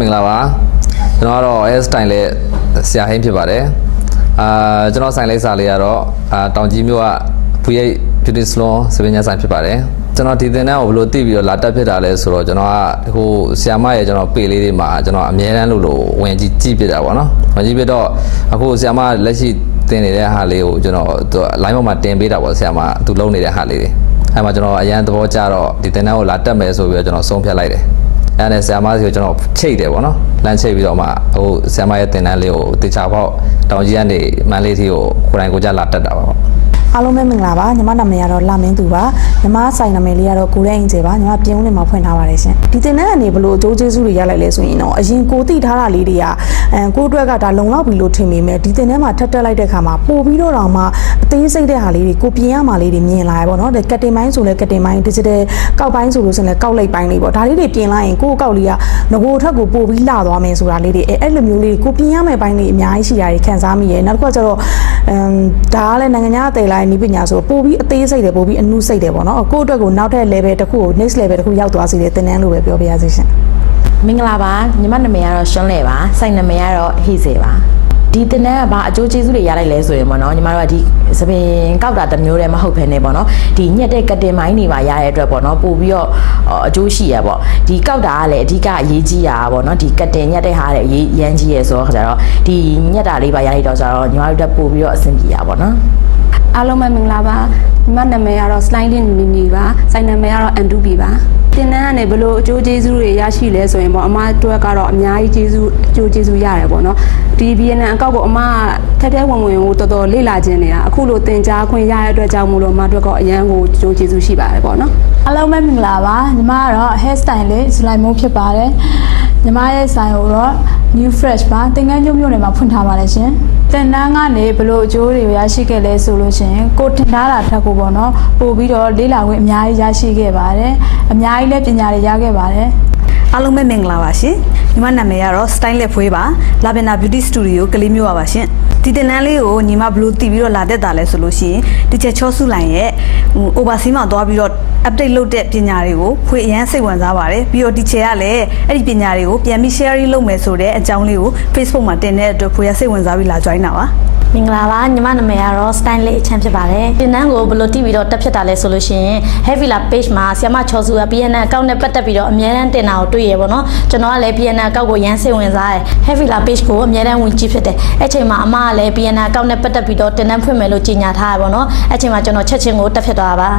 မင်္ဂလာပါကျွန်တော်ကတော့ S style လေးဆရာဟင်းဖြစ်ပါတယ်ကျွန်တော်ဆိုင်လိပ်စာလေးကတော့တောင်ကြီးမြို့က V8 Beauty Salon စပင်းညာဆိုင်ဖြစ်ပါတယ်ကျွန်တော်ဒီသင်တန်းကိုဘယ်လိုသိပြီးတော့လာတက်ဖြစ်တာလဲဆိုတော့ကျွန်တော်ကဟိုဆရာမရဲ့ကျွန်တော်ပေလေးတွေမှာကျွန်တော်အမြဲတမ်းလို့ဝင်ကြည့်ပြတာပေါ့နော်ဝင်ကြည့်ပြတော့အခုဆရာမလက်ရှိသင်နေတဲ့ဟာလေးကိုကျွန်တော် line ပေါ်မှာတင်ပေးတာပေါ့ဆရာမသူလုံးနေတဲ့ဟာလေးတွေအဲ့မှာကျွန်တော်အရန်သဘောကျတော့ဒီသင်တန်းကိုလာတက်မယ်ဆိုပြီးတော့ကျွန်တော်ဆုံးဖြတ်လိုက်တယ်အဲ့ဒါဆရာမစီကိုကျွန်တော်ချိတ်တယ်ပေါ့နော်လမ်းချိတ်ပြီးတော့မှဟိုဆရာမရဲ့တင်တန်းလေးကိုတေချာပေါက်တောင်ကြီးကနေမန်လေးတီကိုကိုယ်တိုင်ကိုကြလာတက်တာပါအားလုံးပဲမင်္ဂလာပါညီမနာမည်ကတော့လာမင်းသူပါညီမဆိုင်နာမည်လေးကတော့ကိုရဲအင်ဂျယ်ပါညီမပြင်းဦးနေမှာဖွင့်ထားပါတယ်ရှင်ဒီတင်တန်းကနေဘလို့အကျိုးကျေးဇူးတွေရလိုက်လဲဆိုရင်တော့အရင်ကိုသိထားတာလေးတွေကကိုအတွက်ကဒါလုံလောက်ပြီလို့ထင်မိမယ်ဒီတင်တန်းမှာထပ်တက်လိုက်တဲ့ခါမှာပို့ပြီးတော့မှအသေးစိတ်တဲ့ဟာလေးတွေကိုပြင်ရမှာလေးတွေမြင်လာရပေါ့နော်ကတ်တင်ပိုင်းဆိုလဲကတ်တင်ပိုင်း digital ကောက်ပိုင်းဆိုလို့ဆိုရင်ကောက်လိုက်ပိုင်းလေးပေါ့ဒါလေးတွေပြင်လိုက်ရင်ကိုယ့်ကောက်လေးကငကိုထက်ကိုပို့ပြီးလာသွားမယ်ဆိုတာလေးတွေအဲ့လိုမျိုးလေးကိုပြင်ရမယ့်ပိုင်းလေးအများကြီးရှိတာတွေခံစားမိရနောက်တစ်ခါကျတော့ဒါကလည်းနိုင်ငံခြားအသေးလိုက်နီးပညာဆိုပို့ပြီးအသေးစိတ်တယ်ပို့ပြီးအနုစိတ်တယ်ပေါ့နော်ကိုယ့်အတွက်ကိုနောက်ထပ် level တစ်ခုကို next level တစ်ခုရောက်သွားစေတဲ့သင်တန်းလို့ပဲပြောပြရစီရှင်မင်္ဂလာပါညီမနာမည်ကတော့ရှွန်းလေပါဆိုင်နာမည်ကတော့ဟိစေပါဒီတင်တန်းကဘာအကျိုးကျေးဇူးတွေရလိုက်လဲဆိုရင်ပေါ့နော်ညီမတို့ကဒီစပင်ကောက်တာတစ်မျိုးတည်းမဟုတ်ဘဲနဲ့ပေါ့နော်ဒီညက်တဲ့ကတင်မိုင်းတွေပါရတဲ့အတွက်ပေါ့နော်ပို့ပြီးတော့အကျိုးရှိရပေါ့ဒီကောက်တာကလည်းအဓိကအရေးကြီးတာပေါ့နော်ဒီကတင်ညက်တဲ့ဟာလည်းအရေးရမ်းကြီးရဆိုတော့ခါကြတော့ဒီညက်တာလေးပါရလိုက်တော့ဆိုတော့ညီမတို့တက်ပို့ပြီးတော့အဆင်ပြေရပေါ့နော်အားလုံးပဲမင်္ဂလာပါညီမနာမည်ကတော့ sliding နီပါဆိုင်နာမည်ကတော့ N2B ပါတင်တန်းကနေဘလို့အကျိုးကျေးဇူးတွေရရှိလဲဆိုရင်ပေါ့အမတို့ကတော့အများကြီးအကျိုးကျေးဇူးရတယ်ပေါ့နော်ဒီ VNN အကောက်ကိုအမထက်ထဲဝင်ကိုတော်တော်လေ့လာခြင်းနေတာအခုလိုသင်ကြားခွင့်ရတဲ့အတွက်ကြောင့်မို့လို့အမတို့ကအရန်ကိုအကျိုးကျေးဇူးရှိပါတယ်ပေါ့နော်အားလုံးပဲမင်္ဂလာပါညီမကတော့ hair style လေးဇူလိုင်မိုးဖြစ်ပါတယ်ညီမရဲ့ဆိုင်ကိုတော့ new fresh ပါသင်္ကန်းကျွန်းမြို့နယ်မှာဖွင့်ထားပါတယ်ရှင်တင်တန်းကနေဘလို့အကျိုးတွေရရှိခဲ့လဲဆိုလို့ရှိရင်ကိုထင်ထားတာထက်ကိုပေါ့နော်ပို့ပြီးတော့လေ့လာခွင့်အများကြီးရရှိခဲ့ပါတယ်အများကြီးလည်းပညာတွေရခဲ့ပါတယ်အားလုံးပဲမင်္ဂလာပါရှင်ညီမနာမည်ကတော့ style လက်ဖွေးပါလာဗင်နာ beauty studio ကလေးမျိုးပါရှင်ဒီတင်တန်းလေးကိုညီမဘလို့တည်ပြီးတော့လာတက်တာလဲဆိုလို့ရှိရင်ဒီချက်ချောစုလိုင်ရဲ့ oversea မှာသွားပြီးတော့ update လုပ်တဲ့ပညာတွေကိုဖွေအရန်စိတ်ဝင်စားပါတယ်ပြီးတော့ဒီချက်ကလည်းအဲ့ဒီပညာတွေကိုပြန်ပြီး share လုပ်မယ်ဆိုတဲ့အကြောင်းလေးကို Facebook မှာတင်တဲ့အတွက်ဖွေရစိတ်ဝင်စားပြီးလာ join တာပါမင်္ဂလာပါညီမနာမည်ကတော့ style လေးအချမ်းဖြစ်ပါတယ်တင်တန်းကိုဘယ်လိုတိပြီးတော့တက်ဖြစ်တာလဲဆိုလို့ရှိရင် Heavy La page မှာဆီယမချောစုက PNN အကောင့်နဲ့ပတ်သက်ပြီးတော့အများအားတင်တာကိုတွေ့ရပေါ့နော်ကျွန်တော်ကလည်း PNN အကောင့်ကိုရမ်းစိတ်ဝင်စားတယ် Heavy La page ကိုအများအားဝင်ကြည့်ဖြစ်တယ်အဲ့ချိန်မှာအမကလည်း PNN အကောင့်နဲ့ပတ်သက်ပြီးတော့တင်တန်းဖွင့်မယ်လို့ကြေညာထားရပေါ့နော်အဲ့ချိန်မှာကျွန်တော်ချက်ချင်းကိုတက်ဖြစ်သွားပါ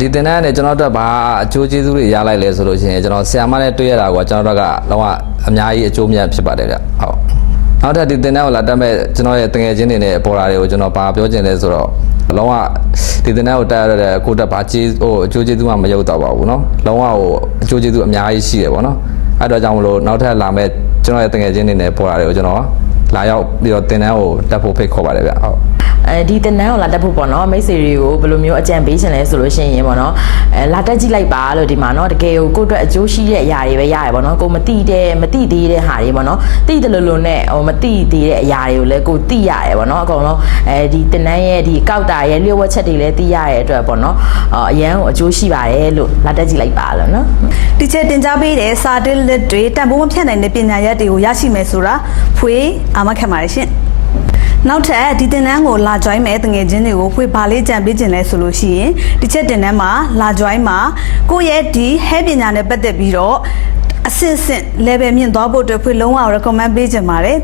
ဒီတင်တန်းနဲ့ကျွန်တော်တို့ဘာအကျိုးကျေးဇူးတွေရလိုက်လဲဆိုလို့ရှိရင်ကျွန်တော်ဆီယမနဲ့တွေ့ရတာကကျွန်တော်တို့ကလုံးဝအများကြီးအကျိုးမြတ်ဖြစ်ပါတယ်ဗျဟုတ်နောက်ထပ်ဒီတင်တန်းကိုလာတက်မဲ့ကျွန်တော်ရဲ့တငယ်ချင်းတွေနဲ့ပေါ်တာတွေကိုကျွန်တော်ဘာပြောချင်လဲဆိုတော့လုံးဝဒီတင်တန်းကိုတက်ရတဲ့ကိုတက်ဘာကျေးဟိုအကျိုးကျေးဇူးမှမရောက်တော့ပါဘူးเนาะလုံးဝဟိုအကျိုးကျေးဇူးအများကြီးရှိတယ်ပေါ့နော်အဲ့တော့ကြောင့်မလို့နောက်ထပ်လာမဲ့ကျွန်တော်ရဲ့တငယ်ချင်းတွေနဲ့ပေါ်တာတွေကိုကျွန်တော်လာရောက်ပြီးတော့တင်တန်းကိုတက်ဖို့ဖိတ်ခေါ်ပါတယ်ဗျဟုတ်ဒီတင်တန်းကိုလာတက်ဖို့ပေါ့နော်မိတ်ဆွေတွေကိုဘယ်လိုမျိုးအကြံပေးချင်လဲဆိုလို့ရှိရင်ပေါ့နော်လာတက်ကြည့်လိုက်ပါလို့ဒီမှာနော်တကယ်ကိုအတွက်အကျိုးရှိတဲ့အရာတွေပဲရတယ်ပေါ့နော်ကိုမသိသေးတဲ့ဟာတွေပေါ့နော်သိတယ်လို့နဲ့ဟိုမသိသေးတဲ့အရာတွေကိုလည်းကိုသိရတယ်ပေါ့နော်အကုန်လုံးဒီတင်တန်းရဲ့ဒီကောက်တာရဲ့လျှို့ဝှက်ချက်တွေလည်းသိရတဲ့အတွက်ပေါ့နော်အရန်ကိုအကျိုးရှိပါတယ်လို့လာတက်ကြည့်လိုက်ပါလို့နော်ဒီချက်တင်ကြားပေးတဲ့စာတစ်လက်တွေတန်ဖိုးမဖြတ်နိုင်တဲ့ပညာရပ်တွေကိုရရှိမယ်ဆိုတာဖွေအာမခံပါတယ်ရှင်နောက်ထပ်ဒီတင်တန်းကိုလာ join မဲ့တငယ်ချင်းတွေကိုဖွေဘာလေးကြံပေးခြင်းလဲဆိုလို့ရှိရင်ဒီချက်တင်တန်းမှာလာ join မှာကိုယ့်ရဲ့ဒီ head ပညာနဲ့ပတ်သက်ပြီးတော့အဆင့် level မြင့်သွားဖို့အတွက်ဖွေလုံးဝ recommend ပေးခြင်းပါတယ်